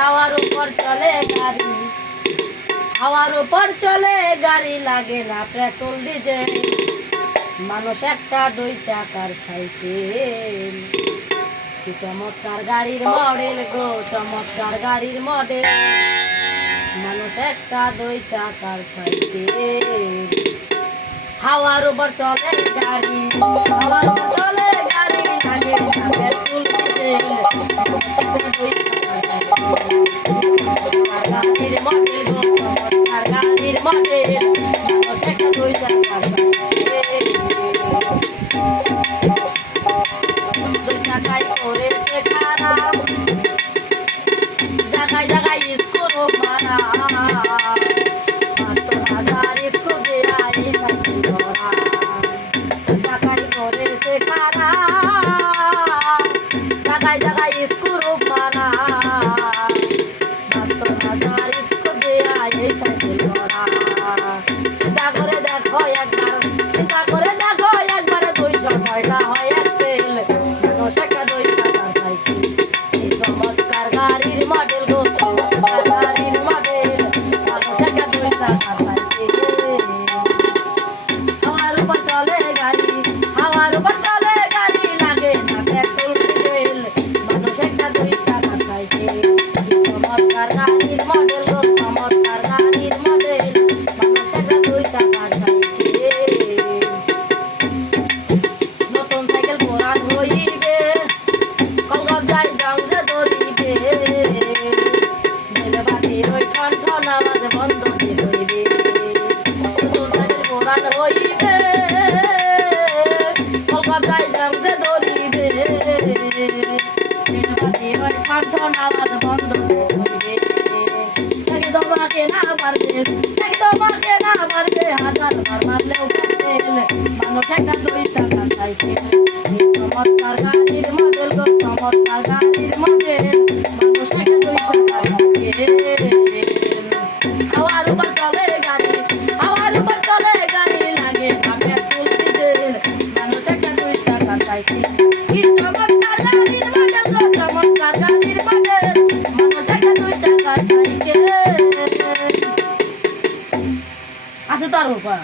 হাওয়ার উপর চলে গাড়ি, হাওয়ার উপর চলে গাড়ি, লাগে না পেট্রোল ডিজেল। মানুষ একটা 2 চাকার সাইকেল। কি চমৎকার গাড়ির মডেল গো, চমৎকার গাড়ির মডেল। মানুষ একটা 2 চাকার সাইকেল। হাওয়ার উপর চলে গাড়ি, হাওয়ার উপর চলে গাড়ি, লাগে না পেট্রোল ডিজেল। মানুষ একটা 2 চাকার সাইকেল। গাড়ির মডেল গো, চমৎকার গাড়ির মডেল। মানুষ একটা 2 চাকার সাইকেল। 2 চাকায় করেছে খারাপ, জায়গায় জায়গায় স্ক্রু মারা। 70,000 স্ক্রু দেয়া এই সাইকেল ধরা। 2 চাকায় করেছে খারাপ, জায়গায় জায়গায় স্ক্রু মারা। 70,000 স্ক্রু দেয়া এই সাইকেল ধরা। চিন্তা করে দেখো একবার, চিন্তা করে দেখো একবার, 206টা হয় এক্সেল। মানুষ একটা 2 চাকার সাইকেল। এই চমৎকার গাড়ির মডেল গো, চমৎকার গাড়ির মডেল। মানুষ একটা 2 চাকার সাইকেল। হাওয়ার উপর চলে গাড়ি, হাওয়ার উপর চলে গাড়ি, লাগে না পেট্রোল ডিজেল। মানুষ একটা 2 চাকার সাইকেল। চমৎকার গাড়ির মডেল গো, চমৎকার গাড়ির মডেল। মানুষ একটা 2 চাকার সাইকেল। নতুন সাইকেল পুরান হইবে, কলগব যাই জঙ্গে ধরিবে। বেলবাতির ওই ঠনঠন আওয়াজ বন্ধ হইবে। নতুন সাইকেল পুরান হইবে, কলগব যাই জঙ্গে ধরিবে। বেলবাতির ওই ঠনঠন আওয়াজ বন্ধ হইবে। তোমাকে না পারবে, তোমাকে না পারবে, 1000 বার মারলেও পেটেল। মানুষ একটা 2 চাকার সাইকেল। চমৎকার গাড়ির মডেল গো, চমৎকার গাড়ির মডেল। মানুষ একটা 2 চাকার সাইকেল। হাওয়ার উপর চলে গাড়ি, হাওয়ার উপর চলে গাড়ি, লাগে না পেট্রোল ডিজেল। মানুষ একটা 2 চাকার সাইকেল। কি চমৎকার গাড়ির মডেল গো, চমৎকার গাড়ির মডেল। মানুষ একটা 2 চাকার সাইকেল। আছে তার উপর